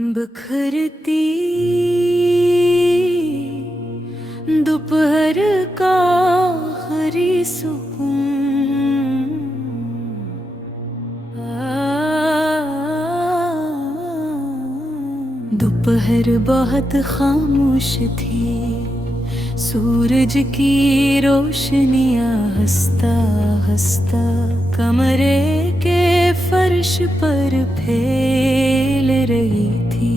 बिखरती दोपहर का हरी सुकून, दोपहर बहुत खामोश थी, सूरज की रोशनियां हंसता हंसता कमरे के फर्श पर फैल रही थी,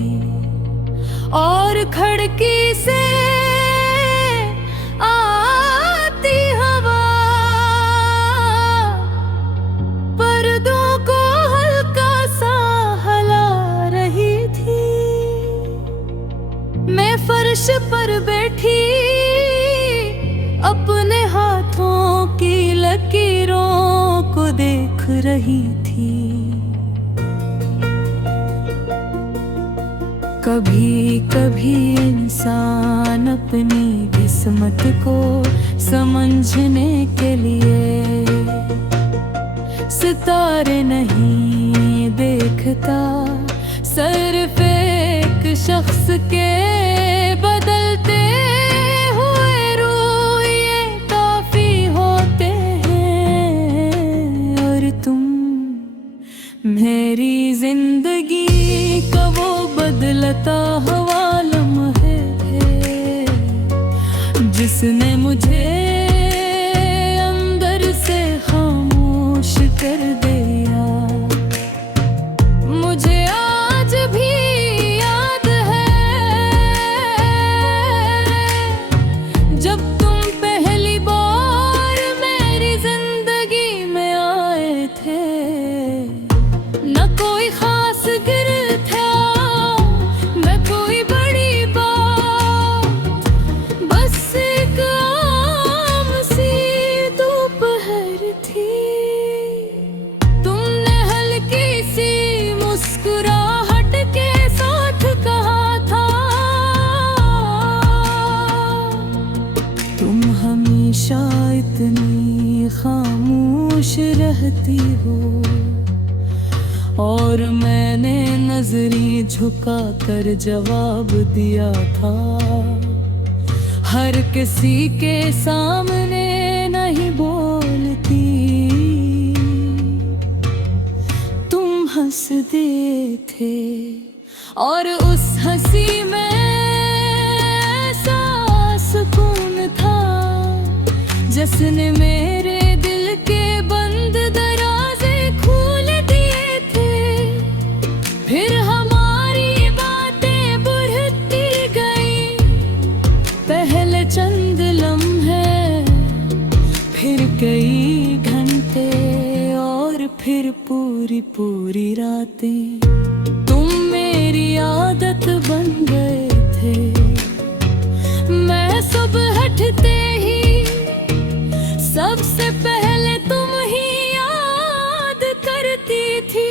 और खिड़की से आती हवा पर्दों को हल्का सा हिला रही थी। मैं फर्श पर बैठी अपने हाथों की लकीरों को देख रही थी। कभी कभी इंसान अपनी किस्मत को समझने के लिए सितारे नहीं देखता, सिर्फ एक शख्स के बदलते हुए रूह ये काफी होते हैं। और तुम मेरी जिंदगी का वो बदलता हुआ लम्हा है जिसने मुझे अंदर से खामोश कर दिया। मुझे आज भी याद है जब तुम पहली बार मेरी जिंदगी में आए थे। न कोई खास गिर था, न कोई बड़ी बात, बस एक आम सी दोपहर थी। तुमने हल्की सी मुस्कुराहट के साथ कहा था, तुम हमेशा इतनी खामोश रहती हो। और मैंने नजरें झुका कर जवाब दिया था, हर किसी के सामने नहीं बोलती। तुम हंस दे थे और उस हंसी में ऐसा सुकून था जिसने मेरे दिल के बंद दरवाजे खोल दिए थे। फिर हमारी बातें बढ़ती गई, पहले चंद लम्हे, फिर कई घंटे, और फिर पूरी पूरी रातें। तुम मेरी आदत बन गए थे। मैं सुबह उठते ही सबसे पहले तुम ही याद करती थी,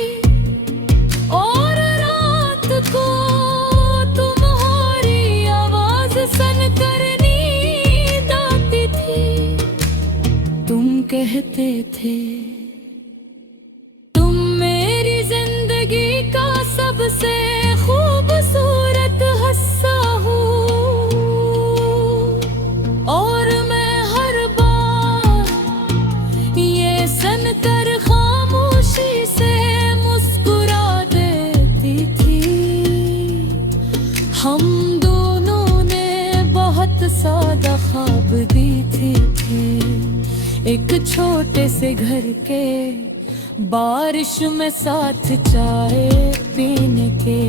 और रात को तुम्हारी आवाज सुनकर नींद आती थी। तुम कहते थे तुम मेरी जिंदगी का सबसे खूबसूरत हिस्सा हो, और मैं हर बार ये सुनकर खामोशी से मुस्कुरा देती थी। हम दोनों ने बहुत सादा ख्वाब देखे थे, एक छोटे से घर के, बारिश में साथ चाय पीने के,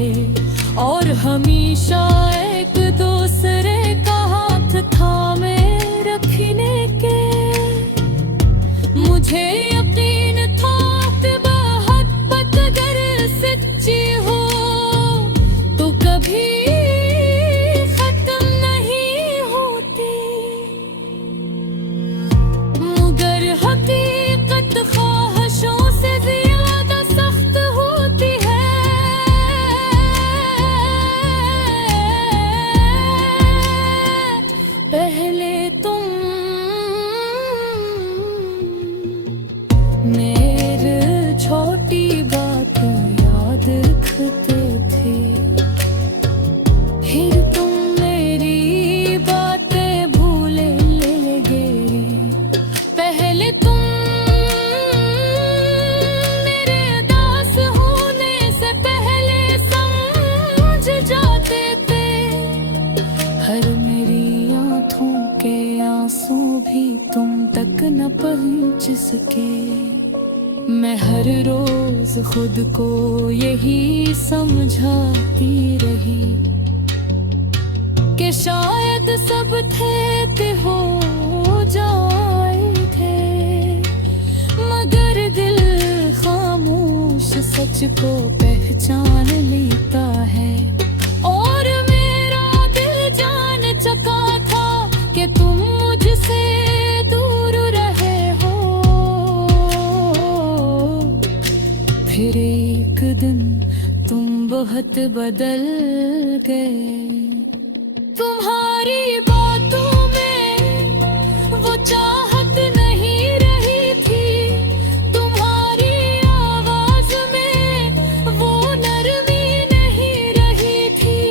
और हमेशा एक दूसरे का हाथ थामे रखने के। मुझे यकीन था कि मोहब्बत अगर सच्ची हो तो कभी खत्म नहीं होती, मगर हकीकत ख्वाहिशों से ज्यादा सख्त होती है। पहले तुम पहुंच सके। मैं हर रोज खुद को यही समझाती रही कि शायद सब थे हो जाए थे, मगर दिल खामोश सच को पहचान लेता है। और मेरा दिल जान चुका था कि तुम मुझसे दूर रहे हो। फिर एक दिन तुम बहुत बदल गए। तुम्हारी बातों में वो चाहत नहीं रही थी, तुम्हारी आवाज में वो नरमी नहीं रही थी,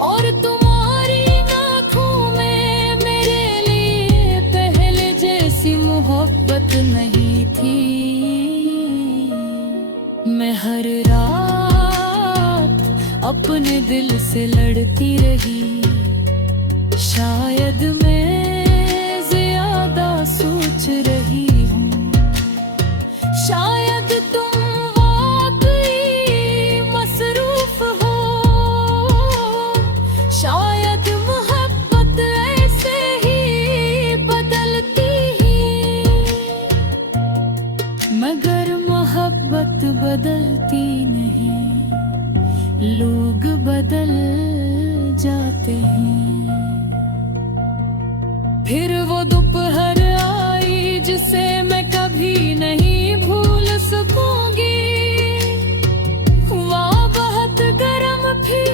और तुम्हारी आँखों में मेरे लिए पहले जैसी मोहब्बत नहीं थी। मैं हर रात अपने दिल से लड़ती रही, शायद मैं ज्यादा सोच रही हूँ, शायद तुम वाकई मसरूफ हो, शायद मोहब्बत ऐसे ही बदलती ही, मगर मोहब्बत बदलती नहीं, लोग बदल जाते हैं। फिर वो दोपहर आई जिसे मैं कभी नहीं भूल सकूंगी। वह बहुत गर्म थी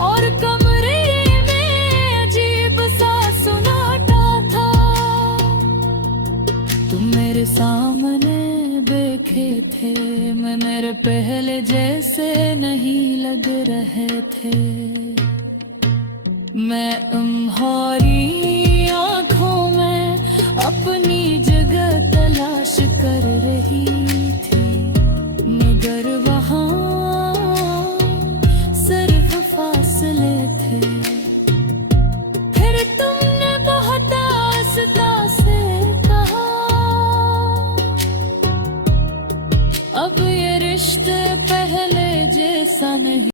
और कमरे में अजीब सा सन्नाटा था। तुम मेरे सामने देखे थे, मैं मेरे पहले जैसे नहीं लग रहे थे। मैं तुम्हारी आँखों में अपनी जगह तलाश कर रही